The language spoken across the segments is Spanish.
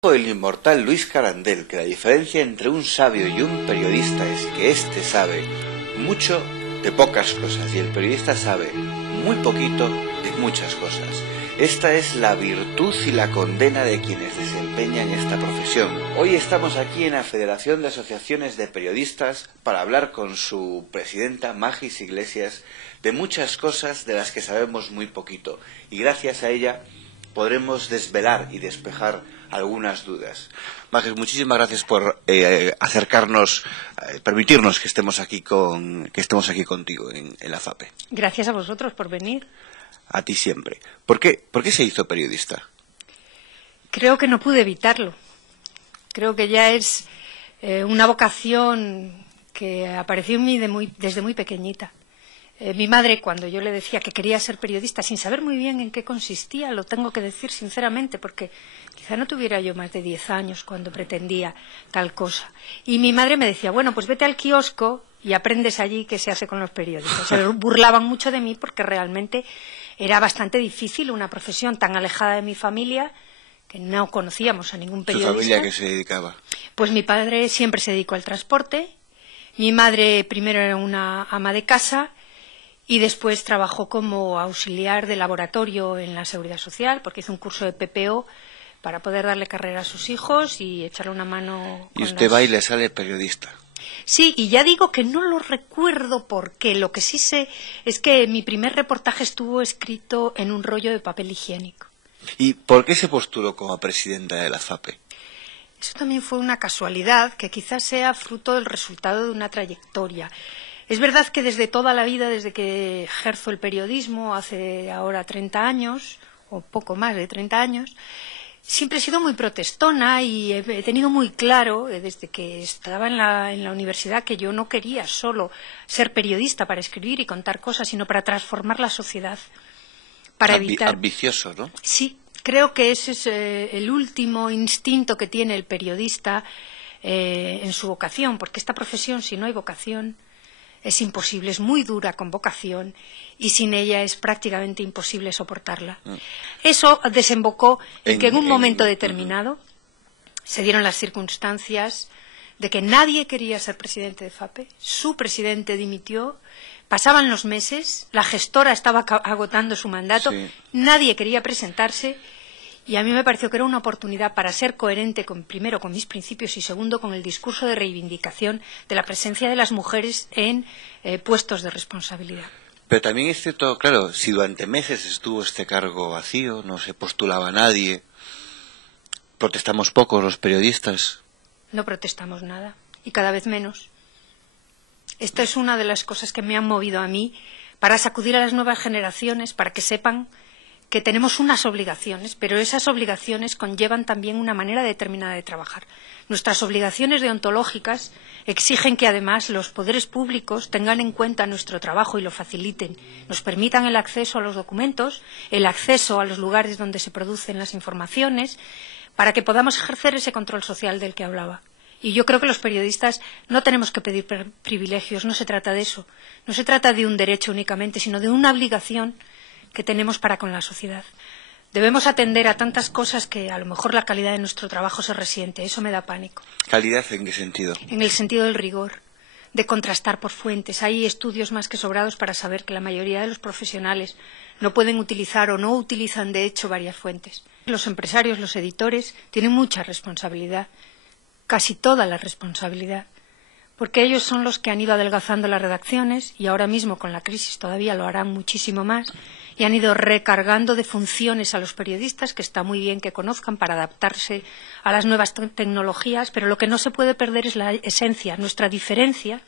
Dijo el inmortal Luis Carandel que la diferencia entre un sabio y un periodista es que éste sabe mucho de pocas cosas y el periodista sabe muy poquito de muchas cosas. Esta es la virtud y la condena de quienes desempeñan esta profesión. Hoy estamos aquí en la Federación de Asociaciones de Periodistas para hablar con su presidenta, Magis Iglesias, de muchas cosas de las que sabemos muy poquito. Y gracias a ella podremos desvelar y despejar algunas dudas. Magis, muchísimas gracias por acercarnos, permitirnos que estemos aquí contigo en la FAPE. Gracias a vosotros por venir. A ti siempre. ¿Por qué se hizo periodista? Creo que no pude evitarlo. Creo que ya es una vocación que apareció en mí desde muy pequeñita. Mi madre, cuando yo le decía que quería ser periodista, sin saber muy bien en qué consistía, lo tengo que decir sinceramente, porque quizá no tuviera yo más de 10 años cuando pretendía tal cosa. Y mi madre me decía, bueno, pues vete al kiosco y aprendes allí qué se hace con los periódicos. Se burlaban mucho de mí porque realmente era bastante difícil, una profesión tan alejada de mi familia, que no conocíamos a ningún periodista. ¿Tu familia a qué se dedicaba? Pues mi padre siempre se dedicó al transporte, mi madre primero era una ama de casa y después trabajó como auxiliar de laboratorio en la Seguridad Social, porque hizo un curso de PPO para poder darle carrera a sus hijos y echarle una mano. Y usted va y le sale periodista. Sí, y ya digo que no lo recuerdo porque lo que sí sé es que mi primer reportaje estuvo escrito en un rollo de papel higiénico. ¿Y por qué se postuló como presidenta de la FAPE? Eso también fue una casualidad que quizás sea fruto del resultado de una trayectoria. Es verdad que desde toda la vida, desde que ejerzo el periodismo, hace ahora 30 años, o poco más de 30 años, siempre he sido muy protestona y he tenido muy claro, desde que estaba en la universidad, que yo no quería solo ser periodista para escribir y contar cosas, sino para transformar la sociedad, para evitar... Ambicioso, ¿no? Sí, creo que ese es el último instinto que tiene el periodista en su vocación, porque esta profesión, si no hay vocación, es imposible, es muy dura con vocación y sin ella es prácticamente imposible soportarla. Eso desembocó en que en un momento determinado se dieron las circunstancias de que nadie quería ser presidente de FAPE, su presidente dimitió, pasaban los meses, la gestora estaba agotando su mandato, sí. Nadie quería presentarse. Y a mí me pareció que era una oportunidad para ser coherente primero con mis principios y segundo con el discurso de reivindicación de la presencia de las mujeres en puestos de responsabilidad. Pero también es cierto, claro, si durante meses estuvo este cargo vacío, no se postulaba nadie, protestamos poco los periodistas. No protestamos nada, y cada vez menos. Esta es una de las cosas que me han movido a mí para sacudir a las nuevas generaciones, para que sepan que tenemos unas obligaciones, pero esas obligaciones conllevan también una manera determinada de trabajar. Nuestras obligaciones deontológicas exigen que además los poderes públicos tengan en cuenta nuestro trabajo y lo faciliten, nos permitan el acceso a los documentos, el acceso a los lugares donde se producen las informaciones, para que podamos ejercer ese control social del que hablaba. Y yo creo que los periodistas no tenemos que pedir privilegios, no se trata de eso, no se trata de un derecho únicamente, sino de una obligación que tenemos para con la sociedad. Debemos atender a tantas cosas que a lo mejor la calidad de nuestro trabajo se resiente. Eso me da pánico. ¿Calidad en qué sentido? En el sentido del rigor, de contrastar por fuentes. Hay estudios más que sobrados para saber que la mayoría de los profesionales no pueden utilizar o no utilizan de hecho varias fuentes. Los empresarios, los editores, tienen mucha responsabilidad, casi toda la responsabilidad, porque ellos son los que han ido adelgazando las redacciones y ahora mismo con la crisis todavía lo harán muchísimo más y han ido recargando de funciones a los periodistas, que está muy bien que conozcan para adaptarse a las nuevas tecnologías, pero lo que no se puede perder es la esencia, nuestra diferencia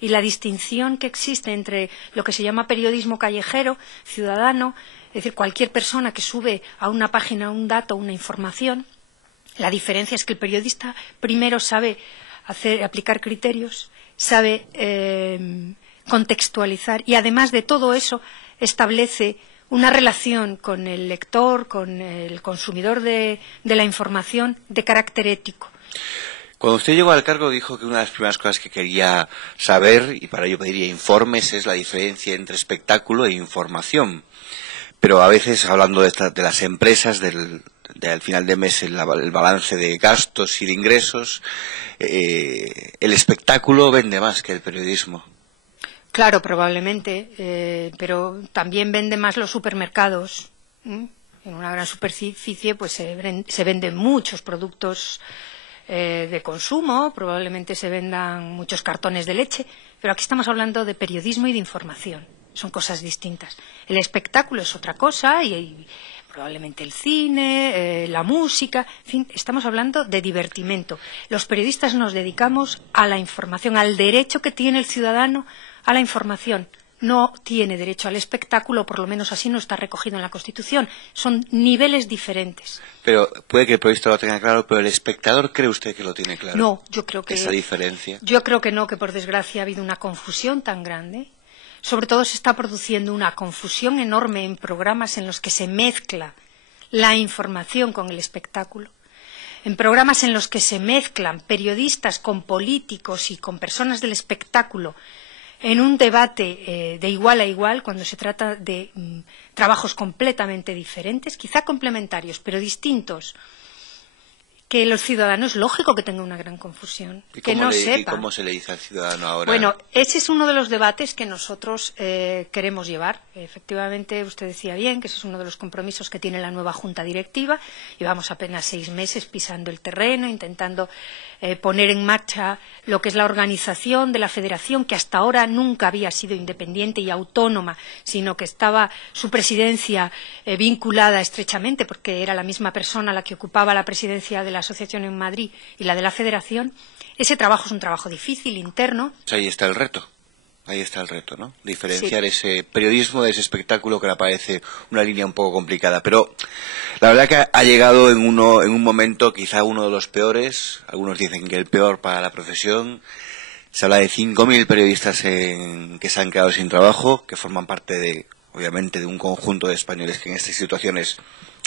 y la distinción que existe entre lo que se llama periodismo callejero, ciudadano, es decir, cualquier persona que sube a una página un dato, una información. La diferencia es que el periodista primero sabe aplicar criterios, sabe contextualizar y además de todo eso establece una relación con el lector, con el consumidor de la información de carácter ético. Cuando usted llegó al cargo dijo que una de las primeras cosas que quería saber, y para ello pediría informes, es la diferencia entre espectáculo e información. Pero a veces, hablando de las empresas, de al final de mes el balance de gastos y de ingresos, el espectáculo vende más que el periodismo. Claro, probablemente, pero también vende más los supermercados. En una gran superficie pues se venden muchos productos de consumo, probablemente se vendan muchos cartones de leche, pero aquí estamos hablando de periodismo y de información. Son cosas distintas. El espectáculo es otra cosa y probablemente el cine, la música, en fin, estamos hablando de divertimento. Los periodistas nos dedicamos a la información, al derecho que tiene el ciudadano a la información. No tiene derecho al espectáculo, por lo menos así no está recogido en la Constitución. Son niveles diferentes. Pero puede que el periodista lo tenga claro, pero el espectador, ¿cree usted que lo tiene claro? No, yo creo que... ¿Esa diferencia? Yo creo que no, que por desgracia ha habido una confusión tan grande. Sobre todo se está produciendo una confusión enorme en programas en los que se mezcla la información con el espectáculo. En programas en los que se mezclan periodistas con políticos y con personas del espectáculo en un debate de igual a igual, cuando se trata de trabajos completamente diferentes, quizá complementarios, pero distintos, que los ciudadanos, lógico que tenga una gran confusión, que no sepa. ¿Y cómo se le dice al ciudadano ahora? Bueno, ese es uno de los debates que nosotros queremos llevar. Efectivamente, usted decía bien que ese es uno de los compromisos que tiene la nueva Junta Directiva. Llevamos apenas 6 meses pisando el terreno, intentando poner en marcha lo que es la organización de la Federación, que hasta ahora nunca había sido independiente y autónoma, sino que estaba su presidencia vinculada estrechamente, porque era la misma persona la que ocupaba la presidencia de la Asociación en Madrid y la de la Federación. Ese trabajo es un trabajo difícil, interno. Ahí está el reto. Ahí está el reto, ¿no? Diferenciar ese periodismo de ese espectáculo, que le parece una línea un poco complicada. Pero la verdad que ha llegado en un momento quizá uno de los peores. Algunos dicen que el peor para la profesión. Se habla de 5.000 periodistas que se han quedado sin trabajo, que forman parte obviamente, de un conjunto de españoles que en estas situaciones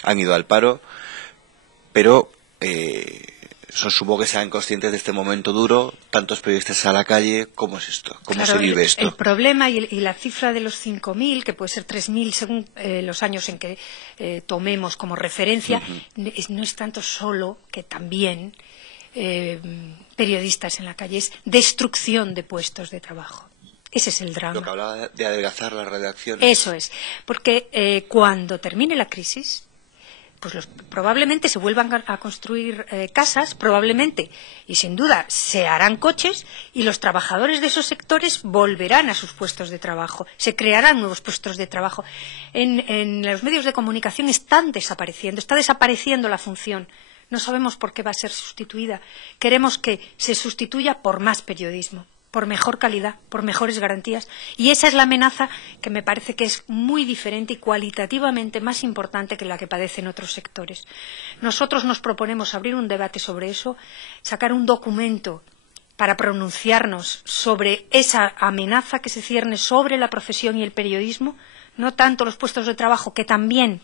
han ido al paro. Pero supongo que sean conscientes de este momento duro, tantos periodistas a la calle. ¿Cómo es esto? ¿Cómo se vive esto? El problema y la cifra de los 5.000, que puede ser 3.000 según los años en que tomemos como referencia, no es tanto solo que también periodistas en la calle, es destrucción de puestos de trabajo. Ese es el drama. Lo que hablaba de adelgazar las redacciones. Eso es, porque cuando termine la crisis, pues probablemente se vuelvan a construir casas, probablemente, y sin duda, se harán coches, y los trabajadores de esos sectores volverán a sus puestos de trabajo, se crearán nuevos puestos de trabajo. En los medios de comunicación está desapareciendo la función. No sabemos por qué va a ser sustituida. Queremos que se sustituya por más periodismo, por mejor calidad, por mejores garantías. Y esa es la amenaza que me parece que es muy diferente y cualitativamente más importante que la que padecen otros sectores. Nosotros nos proponemos abrir un debate sobre eso, sacar un documento para pronunciarnos sobre esa amenaza que se cierne sobre la profesión y el periodismo, no tanto los puestos de trabajo, que también,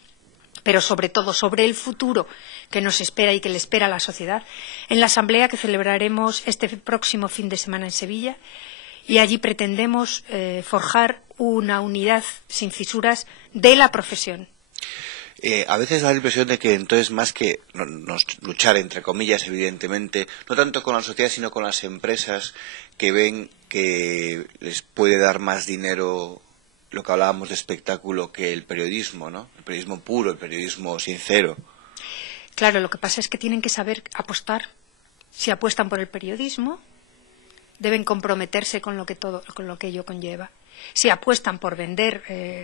pero sobre todo sobre el futuro que nos espera y que le espera a la sociedad, en la asamblea que celebraremos este próximo fin de semana en Sevilla, y allí pretendemos forjar una unidad sin fisuras de la profesión. A veces da la impresión de que entonces, más que luchar, entre comillas, evidentemente, no tanto con la sociedad sino con las empresas que ven que les puede dar más dinero lo que hablábamos de espectáculo que el periodismo, ¿no? El periodismo puro, el periodismo sincero. Claro, lo que pasa es que tienen que saber apostar. Si apuestan por el periodismo, deben comprometerse con lo que ello conlleva. Si apuestan por vender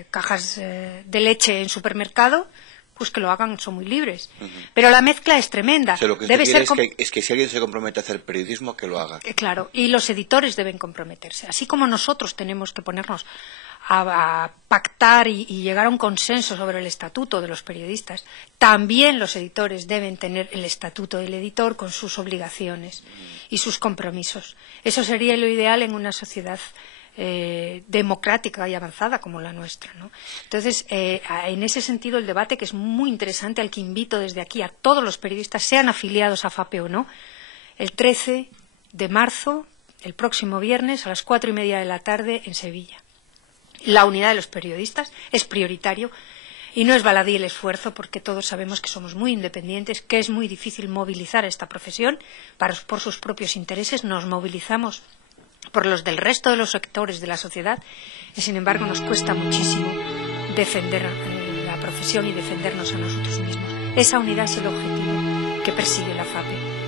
cajas de leche en supermercado, pues que lo hagan, son muy libres. Pero la mezcla es tremenda. O sea, lo que usted quiere es que si alguien se compromete a hacer periodismo, que lo haga. Claro, y los editores deben comprometerse. Así como nosotros tenemos que ponernos a pactar y llegar a un consenso sobre el estatuto de los periodistas, también los editores deben tener el estatuto del editor con sus obligaciones y sus compromisos. Eso sería lo ideal en una sociedad democrática y avanzada como la nuestra, ¿no? Entonces, en ese sentido, el debate, que es muy interesante, al que invito desde aquí a todos los periodistas, sean afiliados a FAPE o no, el 13 de marzo, el próximo viernes, a las 4:30 de la tarde, en Sevilla. La unidad de los periodistas es prioritario. Y no es baladí el esfuerzo, porque todos sabemos que somos muy independientes, que es muy difícil movilizar a esta profesión por sus propios intereses. Nos movilizamos por los del resto de los sectores de la sociedad y, sin embargo, nos cuesta muchísimo defender la profesión y defendernos a nosotros mismos. Esa unidad es el objetivo que persigue la FAPE.